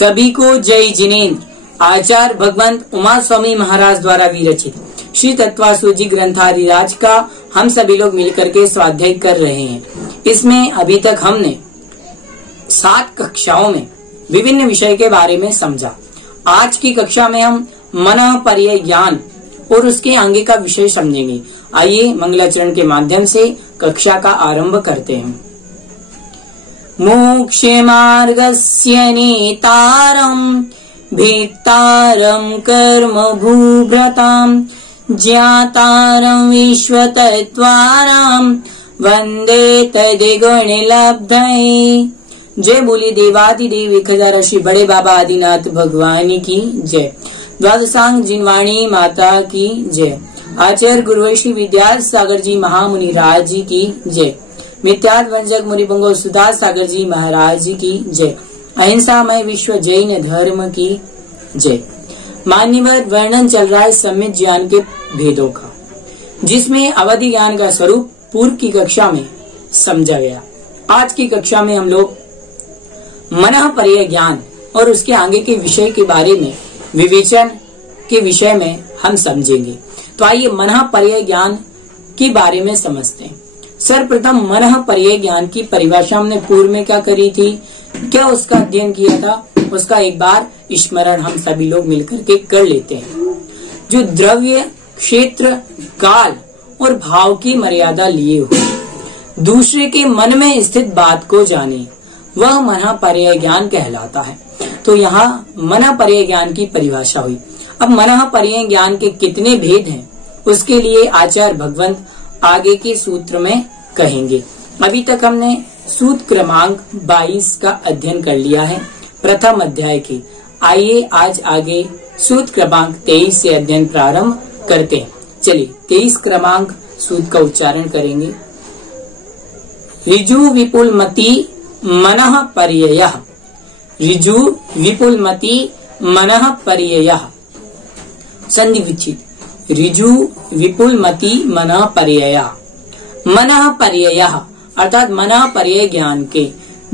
सभी को जय जिनेन्द्र। आचार्य भगवंत उमा स्वामी महाराज द्वारा विरचित श्री तत्वासुजी ग्रंथारिराज का हम सभी लोग मिलकर के स्वाध्याय कर रहे हैं। इसमें अभी तक हमने 7 कक्षाओं में विभिन्न विषय के बारे में समझा। आज की कक्षा में हम मन पर्याय ज्ञान और उसके आगे का विषय समझेंगे। आइए मंगलाचरण के माध्यम से कक्षा का आरंभ करते हैं। मोक्षे मार्गस्य नेतारं भेत्तारं कर्म भूभ्रतां ज्ञातारं विश्वतत्त्वानां वंदे तद्गुणलब्धये। जय बोली देवादिदेव 1000 श्री बड़े बाबा आदिनाथ भगवान की जय। द्वादशांग जिनवाणी माता की जय। आचार्य गुरु श्री विद्यासागर जी महामुनि राज जी की जय। मिथ्याध्वंजक मुनिभंगो सुदास सागर जी महाराज जी की जय। अहिंसामय विश्व जैन धर्म की जय। मान्यवर वर्णन चल रहा है सम्यक ज्ञान के भेदों का, जिसमें अवधि ज्ञान का स्वरूप पूर्व की कक्षा में समझा गया। आज की कक्षा में हम लोग मन पर्याय ज्ञान और उसके आगे के विषय के बारे में विवेचन के विषय में हम समझेंगे। तो आइए मन पर्याय ज्ञान के बारे में समझते हैं। सर्वप्रथम मन पर्याय ज्ञान की परिभाषा हमने पूर्व में क्या करी थी, क्या उसका अध्ययन किया था, उसका एक बार स्मरण हम सभी लोग मिलकर के कर लेते हैं। जो द्रव्य, क्षेत्र, काल और भाव की मर्यादा लिए हुए दूसरे के मन में स्थित बात को जाने, वह मन पर्याय ज्ञान कहलाता है। तो यहाँ मन पर्याय ज्ञान की परिभाषा हुई। अब मन पर्याय ज्ञान के कितने भेद हैं, उसके लिए आचार्य भगवंत आगे के सूत्र में कहेंगे। अभी तक हमने सूत्र क्रमांक 22 का अध्ययन कर लिया है प्रथम अध्याय के। आइए आज आगे सूत्र क्रमांक 23 से अध्ययन प्रारंभ करते हैं। चलिए 23 क्रमांक सूत्र का उच्चारण करेंगे। ऋजु विपुल मति मनः पर्ययः। ऋजु विपुल मति मनः पर्ययः। संधि विच्छेद। ऋजु विपुल मति मनः पर्ययः। मनः पर्ययः अर्थात मन पर्याय ज्ञान के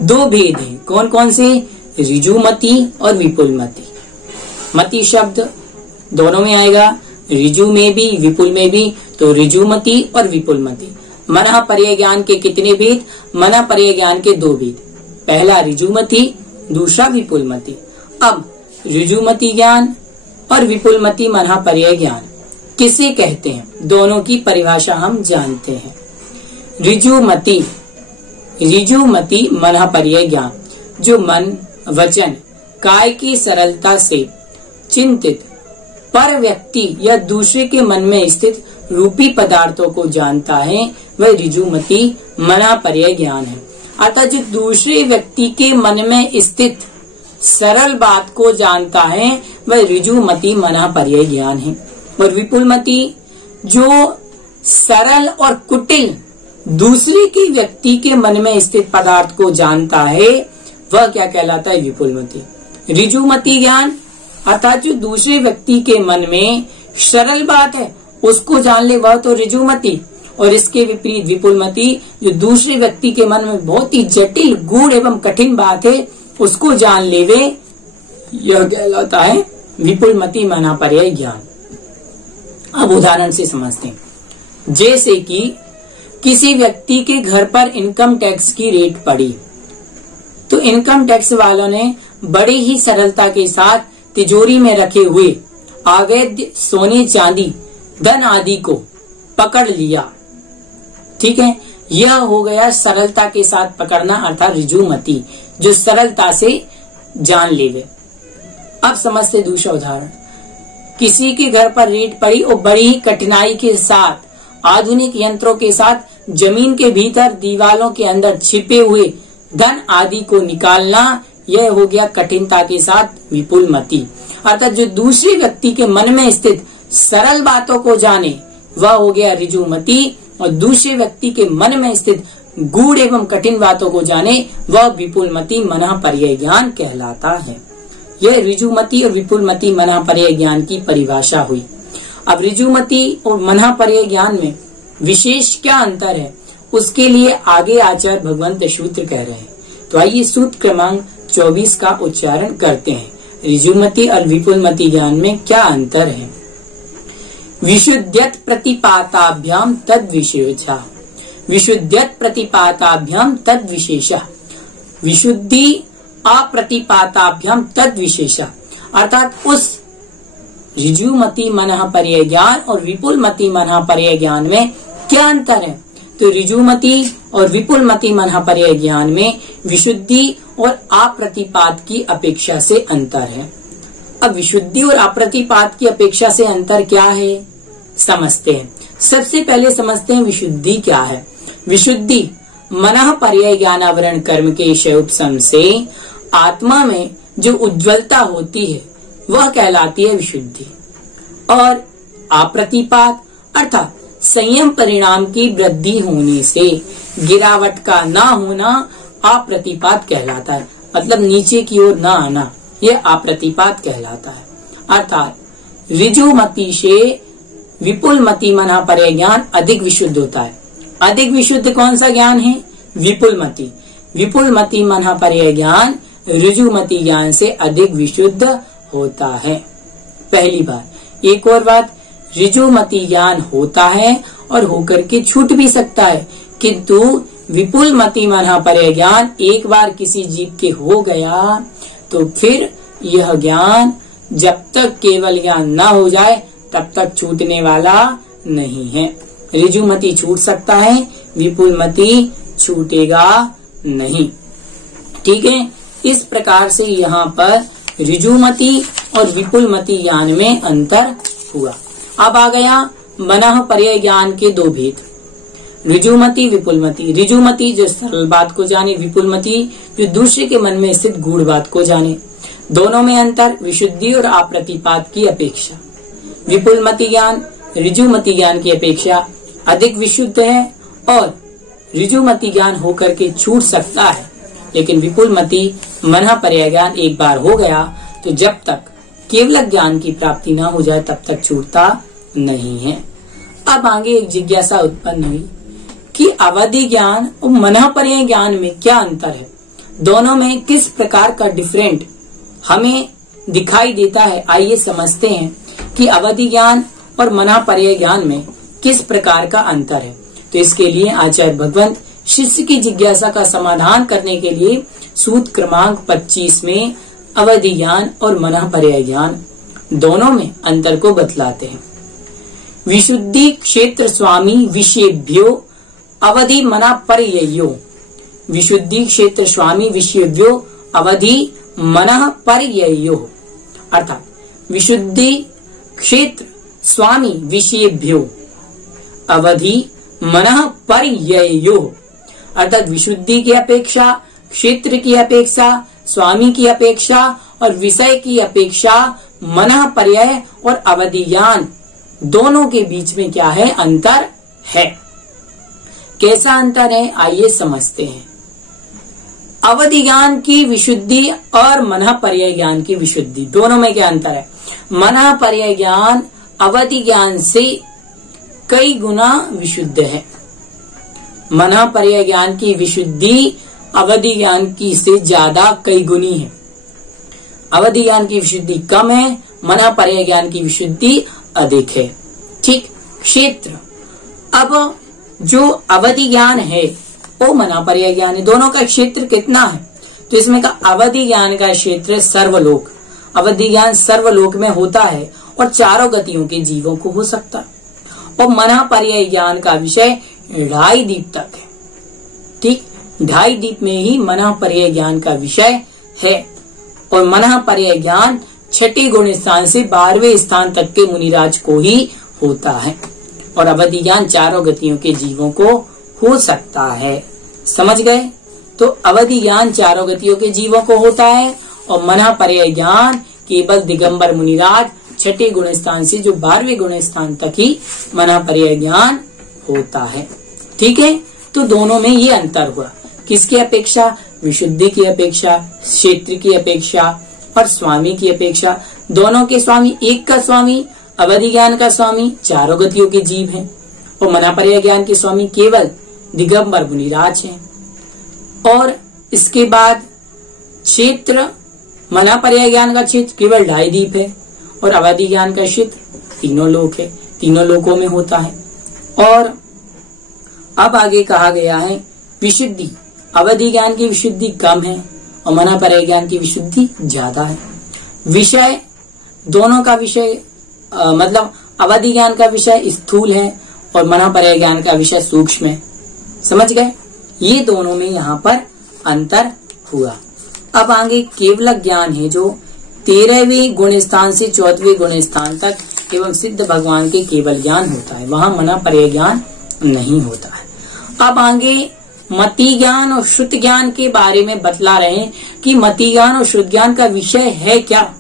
2 भेद हैं। कौन कौन से? ऋजु मति और विपुल मति। मति शब्द दोनों में आएगा, ऋजु में भी विपुल में भी, तो ऋजु मति और विपुल मति। मन पर्याय ज्ञान के कितने भेद? मन पर्याय ज्ञान के 2 भेद, पहला ऋजु मति, दूसरा विपुल मति। अब ऋजु मति ज्ञान और विपुल मति मन पर्याय ज्ञान किसे कहते हैं, दोनों की परिभाषा हम जानते हैं। ऋजु मति मन पर्याय ज्ञान, जो मन, वचन, काय की सरलता से चिंतित पर व्यक्ति या दूसरे के मन में स्थित रूपी पदार्थों को जानता है, वह ऋजुमति मन पर्याय ज्ञान है। अर्थात जो दूसरे व्यक्ति के मन में स्थित सरल बात को जानता है, वह ऋजुमति मन पर्याय ज्ञान है। और विपुलमति जो सरल और कुटिल दूसरे के व्यक्ति के मन में स्थित पदार्थ को जानता है, वह क्या कहलाता है? विपुलमति। ऋजुमति ज्ञान अर्थात जो दूसरे व्यक्ति के मन में सरल बात है उसको जान ले, वह तो ऋजुमति। और इसके विपरीत विपुलमति, जो दूसरे व्यक्ति के मन में बहुत ही जटिल, गूढ़ एवं कठिन बात है उसको जान लेवे, यह कहलाता है विपुलमति मन पर्याय ज्ञान। अब उदाहरण से समझते हैं। जैसे कि किसी व्यक्ति के घर पर इनकम टैक्स की रेट पड़ी, तो इनकम टैक्स वालों ने बड़े ही सरलता के साथ तिजोरी में रखे हुए अवैध सोने, चांदी, धन आदि को पकड़ लिया। ठीक है, यह हो गया सरलता के साथ पकड़ना अर्थात ऋजुमति, जो सरलता से जान लेवे। अब समझते दूसरा उदाहरण। किसी के घर पर रेट पड़ी और बड़ी ही कठिनाई के साथ आधुनिक यंत्रों के साथ जमीन के भीतर दीवालों के अंदर छिपे हुए धन आदि को निकालना, यह हो गया कठिनता के साथ विपुलमति। अर्थात जो दूसरे व्यक्ति के मन में स्थित सरल बातों को जाने, वह हो गया ऋजुमति। और दूसरे व्यक्ति के मन में स्थित गूढ़ एवं कठिन बातों को जाने, वह विपुलमति मन पर्याय ज्ञान कहलाता है। यह ऋजुमति और विपुलमति मन पर्याय ज्ञान की परिभाषा हुई। अब ऋजुमति और मन पर्याय ज्ञान में विशेष क्या अंतर है, उसके लिए आगे आचार्य भगवंत सूत्र कह रहे हैं। तो आइए सूत्र क्रमांक 24 का उच्चारण करते हैं। ऋजुमति और विपुलमति ज्ञान में क्या अंतर है? विशुद्ध्यत प्रतिपाताभ्याम तद विशेषः, विशुद्ध्यत प्रतिपाताभ्याम तद विशेषः, विशुद्धि अप्रतिपाताभ्याम तद विशेषः। अर्थात उस ऋजुमति मनः पर्याय ज्ञान और विपुलमति मनः पर्याय ज्ञान में क्या अंतर है? तो ऋजुमति और विपुलमति मनः पर्याय ज्ञान में विशुद्धि और अप्रतिपात की अपेक्षा से अंतर है। अब विशुद्धि और अप्रतिपात की अपेक्षा से अंतर क्या है, समझते हैं। सबसे पहले समझते हैं विशुद्धि क्या है। विशुद्धि मनः पर्याय ज्ञानावरण कर्म के शयोपशम से आत्मा में जो उज्ज्वलता होती है वह कहलाती है विशुद्धि। और अप्रतिपात अर्थात संयम परिणाम की वृद्धि होने से गिरावट का ना होना अप्रतिपात कहलाता है। मतलब नीचे की ओर ना आना, यह अप्रतिपात कहलाता है। अर्थात ऋजुमति से विपुलमति मनः पर्याय ज्ञान अधिक विशुद्ध होता है। अधिक विशुद्ध कौन सा ज्ञान है? विपुलमति। विपुलमति मनः पर्याय ज्ञान ऋजुमति ज्ञान से अधिक विशुद्ध होता है। पहली बात। एक और बात, ऋजुमति ज्ञान होता है और होकर के छूट भी सकता है, किंतु विपुलमति मनः पर्याय ज्ञान एक बार किसी जीव के हो गया तो फिर यह ज्ञान जब तक केवल ज्ञान न हो जाए तब तक छूटने वाला नहीं है। ऋजुमति छूट सकता है, विपुलमति छूटेगा नहीं। ठीक है, इस प्रकार से यहाँ पर ऋजुमति और विपुलमति ज्ञान में अंतर हुआ। अब आ गया मनः पर्याय ज्ञान के दो भेद, ऋजुमति विपुलमति। ऋजुमति जो सरल बात को जाने, विपुलमति जो दूसरे के मन में स्थित गूढ़ बात को जाने। दोनों में अंतर विशुद्धि और अप्रतिपात की अपेक्षा। विपुलमति ज्ञान ऋजुमति ज्ञान की अपेक्षा अधिक विशुद्ध है और ऋजुमति ज्ञान होकर के छूट सकता है, लेकिन विपुलमति मनः पर्याय ज्ञान एक बार हो गया तो जब तक केवल ज्ञान की प्राप्ति न हो जाए तब तक छूटता नहीं है। अब आगे एक जिज्ञासा उत्पन्न हुई कि अवधि ज्ञान और मनः पर्याय ज्ञान में क्या अंतर है, दोनों में किस प्रकार का डिफरेंट हमें दिखाई देता है। आइए समझते हैं कि अवधि ज्ञान और मनः पर्याय ज्ञान में किस प्रकार का अंतर है। तो इसके लिए आचार्य भगवंत शिष्य की जिज्ञासा का समाधान करने के लिए सूत्र क्रमांक 25 में अवधि ज्ञान और मनः पर्याय ज्ञान दोनों में अंतर को बतलाते हैं। विशुद्धि क्षेत्र स्वामी विषयभ्यो अवधि मनः पर्ययो। विशुद्धि क्षेत्र स्वामी विषयभ्यो अवधि मनः पर्ययो। अर्थात विशुद्धि क्षेत्र स्वामी विषयभ्यो अवधि मनः पर्ययो। अर्थात विशुद्धि की अपेक्षा, क्षेत्र की अपेक्षा, स्वामी की अपेक्षा और विषय की अपेक्षा मनः पर्याय और अवधि ज्ञान दोनों के बीच में क्या है, अंतर है। कैसा अंतर है आइए समझते हैं। अवधि ज्ञान की विशुद्धि और मनः पर्याय ज्ञान की विशुद्धि दोनों में क्या अंतर है? मनः पर्याय ज्ञान अवधि ज्ञान से कई गुना विशुद्ध है। मनः पर्याय ज्ञान की विशुद्धि अवधि ज्ञान की से ज्यादा कई गुनी है। अवधि ज्ञान की विशुद्धि कम है, मनः पर्याय ज्ञान की विशुद्धि अधिक है। ठीक। क्षेत्र, अब जो अवधि ज्ञान है वो मनः पर्याय ज्ञान है, दोनों का क्षेत्र कितना है? तो इसमें का अवधि ज्ञान का क्षेत्र सर्वलोक। अवधि ज्ञान सर्वलोक में होता है और चारों गतियों के जीवों को हो सकता है। और मनः पर्याय ज्ञान का विषय 2.5 दीप तक है। ठीक, 2.5 दीप में ही मनः पर्याय ज्ञान का विषय है और मनः पर्याय ज्ञान 6ठे गुण स्थान से 12वें स्थान तक के मुनिराज को ही होता है और अवधि ज्ञान चारों गतियों के जीवों को हो सकता है। समझ गए? तो अवधि ज्ञान चारों गतियों के जीवों को होता है और मनः पर्याय ज्ञान केवल दिगंबर मुनिराज 6ठे गुण स्थान से जो 12वें गुण स्थान तक ही मनः पर्याय ज्ञान होता है। ठीक है, तो दोनों में ये अंतर हुआ। किसकी अपेक्षा? विशुद्धि की अपेक्षा, क्षेत्र की अपेक्षा और स्वामी की अपेक्षा। दोनों के स्वामी, एक का स्वामी अवधि ज्ञान का स्वामी चारों गतियों के जीव हैं और मनः पर्याय ज्ञान के स्वामी केवल दिगंबर मुनिराज हैं। और इसके बाद क्षेत्र, मना पर्याय ज्ञान का क्षेत्र केवल 2.5 दीप है और अवधि ज्ञान का क्षेत्र 3 लोक है, 3 लोकों में होता है। और अब आगे कहा गया है विशुद्धि, अवधि ज्ञान की विशुद्धि कम है और मना पर्याय ज्ञान की विशुद्धि ज्यादा है। विषय, दोनों का विषय मतलब अवधि ज्ञान का विषय स्थूल है और मना पर्याय ज्ञान का विषय सूक्ष्म है। समझ गए? ये दोनों में यहाँ पर अंतर हुआ। अब आगे केवलक ज्ञान है जो 13वें गुण स्थान से 14वें गुण स्थान तक एवं सिद्ध भगवान के केवल ज्ञान होता है, वहां मना पर्याय ज्ञान नहीं होता है। अब आगे मति ज्ञान और श्रुत ज्ञान के बारे में बतला रहे हैं कि मति ज्ञान और श्रुत ज्ञान का विषय है क्या,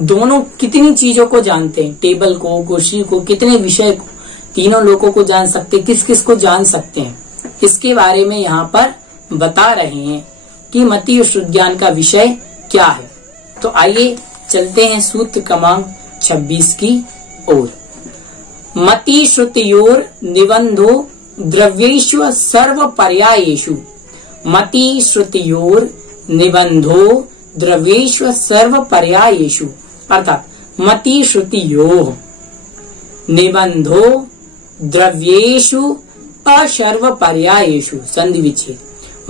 दोनों कितनी चीजों को जानते हैं, टेबल को, कुर्सी को, कितने विषय को, तीनों लोगों को जान सकते हैं, किस किस को जान सकते हैं, इसके बारे में यहाँ पर बता रहे हैं कि मति और श्रुत ज्ञान का विषय क्या है। तो आइए चलते हैं सूत्र क्रमांक 26 की ओर। मति श्रुतयोर निबंधो द्रव्येषु सर्व पर्यायेषु, मति श्रुतयोर निबंधो द्रव्येषु सर्व पर्यायेषु, अर्थात मति श्रुतियोः निबंधो द्रव्येषु असर्व पर्यायेषु, संधि विच्छेद,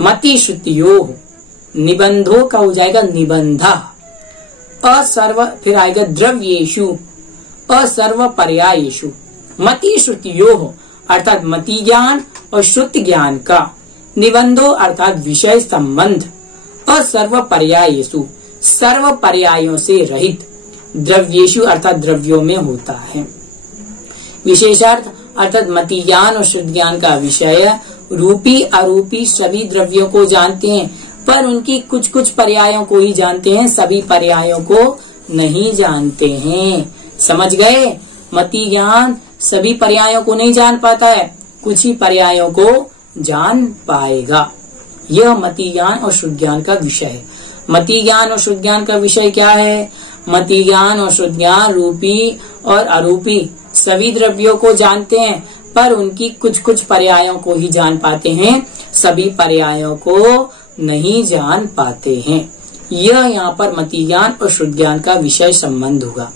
मति श्रुतियोः निबंधो का हो जाएगा निबंधा, असर्व फिर आएगा द्रव्येषु असर्व पर्यायेषु, मति श्रुतियोः अर्थात मति ज्ञान और श्रुति ज्ञान का, निबंधो अर्थात विषय संबंध, असर्व पर्यायेषु सर्व पर्यायों से रहित, द्रव्येषु अर्थात द्रव्यों में होता है। विशेषार्थ अर्थात मति ज्ञान और श्रुत ज्ञान का विषय रूपी अरूपी सभी द्रव्यों को जानते हैं, पर उनकी कुछ कुछ पर्यायों को ही जानते हैं, सभी पर्यायों को नहीं जानते हैं। समझ गए? मति ज्ञान सभी पर्यायों को नहीं जान पाता है, कुछ ही पर्यायों को जान पाएगा। यह मति ज्ञान और श्रुत ज्ञान का विषय है। मति ज्ञान और श्रुत ज्ञान का विषय क्या है? मति ज्ञान और श्रुत ज्ञान रूपी और अरूपी सभी द्रव्यों को जानते हैं, पर उनकी कुछ कुछ पर्यायों को ही जान पाते हैं, सभी पर्यायों को नहीं जान पाते हैं। यह यहाँ पर मति ज्ञान और श्रुत ज्ञान का विषय संबंध होगा।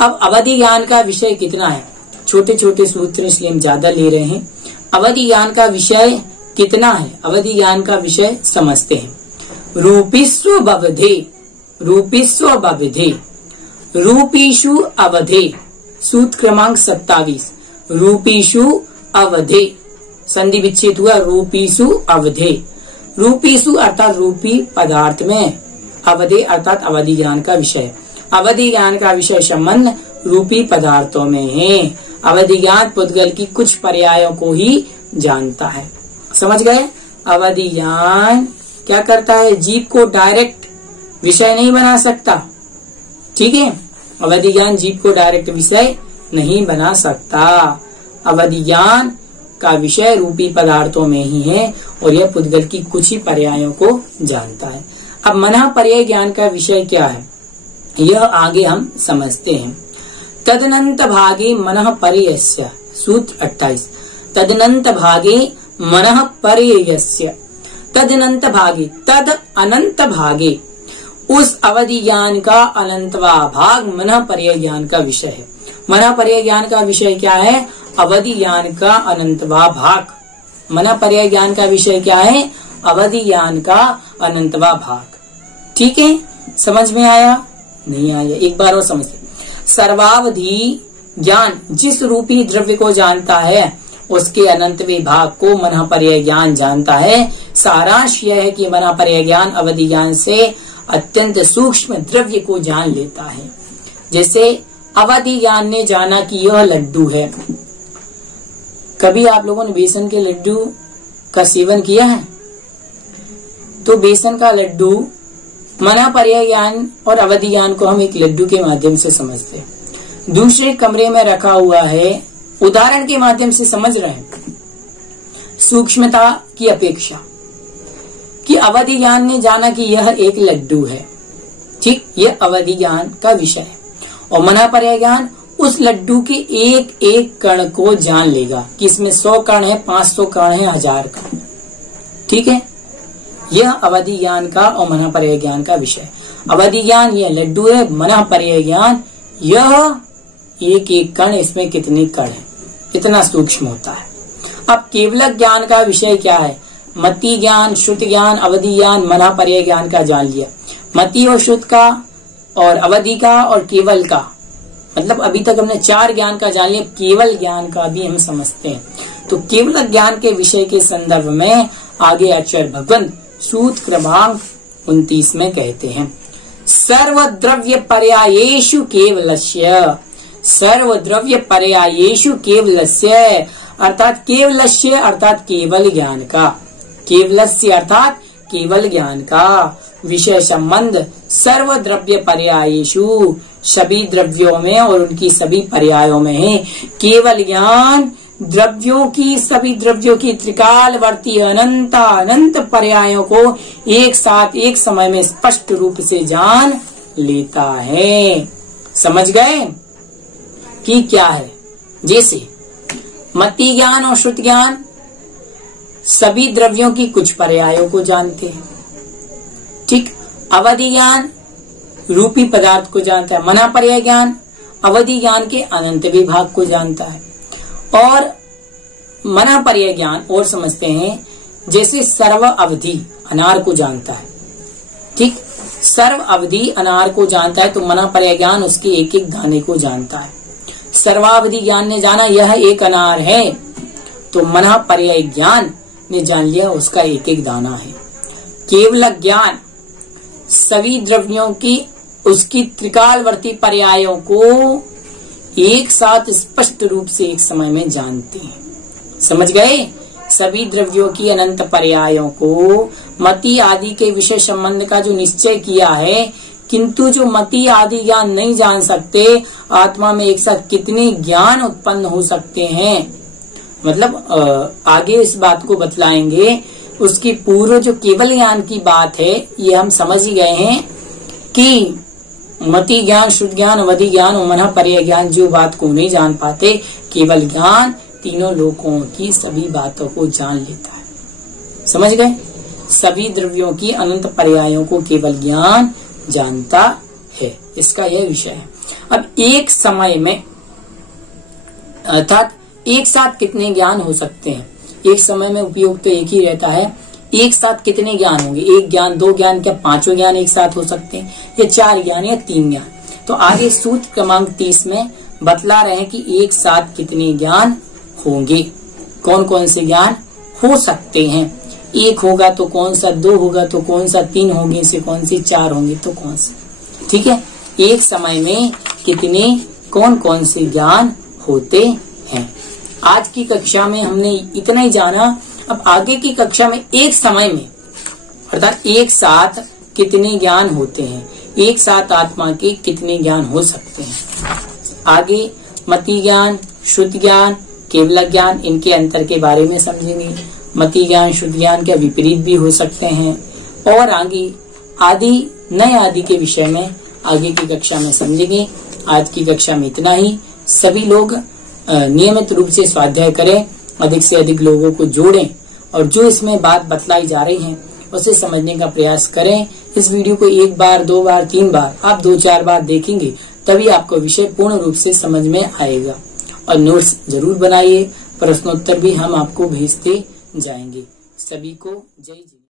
अब अवधि ज्ञान का विषय कितना है? छोटे छोटे सूत्र इसलिए हम ज्यादा ले रहे हैं। अवधि ज्ञान का विषय कितना है? अवधि ज्ञान का विषय समझते हैं। रूपिस्व बवधे, रूपिस्व बवधे, रूपीषु अवधे, सूत्र क्रमांक 27, रूपीषु अवधे, संधि विच्छेद हुआ रूपीषु अवधे, रूपीषु अर्थात रूपी पदार्थ में, अवधे अर्थात अवधि ज्ञान का विषय, अवधि ज्ञान का विषय संबंध रूपी पदार्थों में है। अवधि ज्ञान पुद्गल की कुछ पर्यायों को ही जानता है। समझ गए? अवधि ज्ञान क्या करता है? जीव को डायरेक्ट विषय नहीं बना सकता। ठीक है, अवधि ज्ञान जीव को डायरेक्ट विषय नहीं बना सकता। अवधि ज्ञान का विषय रूपी पदार्थों में ही है और यह पुद्गल की कुछ ही पर्यायों को जानता है। अब मनः पर्याय ज्ञान का विषय क्या है, यह आगे हम समझते हैं। तदनंत भागे मनः पर्ययस्य, सूत्र 28, तदनंत भागे मनः पर्ययस्य, तदनंत भागे, तद अनंत भागे, उस अवधि ज्ञान का अनंतवा भाग मनः पर्याय ज्ञान का विषय है। मनः पर्याय ज्ञान का विषय क्या है? अवधि ज्ञान का अनंतवा भाग। मनः पर्याय ज्ञान का विषय क्या है? अवधि ज्ञान का अनंतवा भाग। ठीक है, समझ में आया? नहीं आया? एक बार और समझते। सर्वावधि ज्ञान जिस रूपी द्रव्य को जानता है उसके अनंतवे भाग को मनः पर्याय ज्ञान जानता है। सारांश यह है कि मनः पर्याय ज्ञान अवधि ज्ञान से अत्यंत सूक्ष्म द्रव्य को जान लेता है। जैसे अवधि ज्ञान ने जाना कि यह लड्डू है। कभी आप लोगों ने बेसन के लड्डू का सेवन किया है? तो बेसन का लड्डू मनः पर्याय ज्ञान और अवधि ज्ञान को हम एक लड्डू के माध्यम से समझते हैं। दूसरे कमरे में रखा हुआ है, उदाहरण के माध्यम से समझ रहे हैं, सूक्ष्मता की अपेक्षा कि अवधि ज्ञान ने जाना कि यह एक लड्डू है। ठीक, यह अवधि ज्ञान का विषय है। और मनः पर्याय ज्ञान उस लड्डू के एक एक कण को जान लेगा कि इसमें 100 कण है, 500 कण है, 1000 कण। ठीक है, यह अवधि ज्ञान का और मनः पर्याय ज्ञान का विषय। अवधि ज्ञान यह लड्डू है, मनः पर्याय ज्ञान यह एक एक कण, इसमें कितने कण है, इतना सूक्ष्म होता है। अब केवलक ज्ञान का विषय क्या है? मति ज्ञान, श्रुति ज्ञान, अवधि ज्ञान, मनः पर्याय ज्ञान का जान लिया। मति और श्रुत का और अवधि का और केवल का, मतलब अभी तक हमने 4 ज्ञान का जान लिया, केवल ज्ञान का भी हम समझते हैं। तो केवल ज्ञान के विषय के संदर्भ में आगे आचार्य भगवंत सूत्र क्रमांक 29 में कहते हैं, सर्वद्रव्य पर्यायेषु केवलस्य, सर्वद्रव्य पर्यायेषु केवलस्य, अर्थात केवलस्य अर्थात केवल ज्ञान का, केवलस्य अर्थात केवल ज्ञान का विषय संबंध सर्वद्रव्य पर्यायेषु, सभी द्रव्यों में और उनकी सभी पर्यायों में है। केवल ज्ञान द्रव्यों की, सभी द्रव्यों की त्रिकालवर्ती अनंत अनंत पर्यायों को एक साथ एक समय में स्पष्ट रूप से जान लेता है। समझ गए कि क्या है? जैसे मति ज्ञान और श्रुत ज्ञान सभी द्रव्यों की कुछ पर्यायों को जानते हैं, ठीक। अवधि ज्ञान रूपी पदार्थ को जानता है। मनः पर्याय ज्ञान अवधि ज्ञान के अनंत विभाग को जानता है। और मनः पर्याय ज्ञान और समझते हैं, जैसे सर्व अवधि अनार को जानता है, ठीक। सर्व अवधि अनार को जानता है, तो मनः पर्याय ज्ञान उसके एक एक दाने को जानता है। सर्वावधि ज्ञान ने जाना यह एक अनार है, तो मनः पर्याय ज्ञान ने जान लिया उसका एक एक दाना है। केवल ज्ञान सभी द्रव्यों की उसकी त्रिकालवर्ती पर्यायों को एक साथ स्पष्ट रूप से एक समय में जानते हैं। समझ गए? सभी द्रव्यों की अनंत पर्यायों को मति आदि के विषय संबंध का जो निश्चय किया है, किंतु जो मति आदि ज्ञान नहीं जान सकते, आत्मा में एक साथ कितने ज्ञान उत्पन्न हो सकते हैं, मतलब आगे इस बात को बतलाएंगे। उसकी पूर्व जो केवल ज्ञान की बात है, ये हम समझ ही गए हैं कि मति ज्ञान, शुद्ध ज्ञान, अवधि ज्ञान और मनः पर्याय ज्ञान जो बात को नहीं जान पाते, केवल ज्ञान तीनों लोकों की सभी बातों को जान लेता है। समझ गए? सभी द्रव्यों की अनंत पर्यायों को केवल ज्ञान जानता है, इसका यह विषय है। अब एक समय में अर्थात एक साथ कितने ज्ञान हो सकते हैं? एक समय में उपयोग तो एक ही रहता है, एक साथ कितने ज्ञान होंगे? एक ज्ञान, 2 ज्ञान, क्या 5 ज्ञान एक साथ हो सकते हैं, या 4 ज्ञान या 3 ज्ञान? तो आगे सूत्र क्रमांक 30 में बतला रहे हैं कि एक साथ कितने ज्ञान होंगे, कौन कौन से ज्ञान हो सकते हैं। एक होगा तो कौन सा, 2 होगा तो कौन सा, 3 होंगे से कौन से, 4 होंगे तो कौन सा, ठीक है। एक समय में कितने कौन कौन से ज्ञान होते हैं। आज की कक्षा में हमने इतना ही जाना। अब आगे की कक्षा में एक समय में अर्थात एक साथ कितने ज्ञान होते हैं, एक साथ आत्मा के कितने ज्ञान हो सकते हैं। आगे मति ज्ञान, शुद्ध ज्ञान, केवल ज्ञान, इनके अंतर के बारे में समझेंगे। मति ज्ञान, शुद्ध ज्ञान के विपरीत भी हो सकते हैं, और आगे आदि, नए आदि के विषय में आगे की कक्षा में समझेंगे। आज की कक्षा में इतना ही। सभी लोग नियमित रूप से स्वाध्याय करें, अधिक से अधिक लोगों को जोड़ें, और जो इसमें बात बतलाई जा रही है उसे समझने का प्रयास करें। इस वीडियो को 1 बार, 2 बार, 3 बार, आप 2-4 बार देखेंगे, तभी आपको विषय पूर्ण रूप से समझ में आएगा। और नोट्स जरूर बनाइए, प्रश्नोत्तर भी हम आपको भेजते जाएंगे। सभी को जय जय।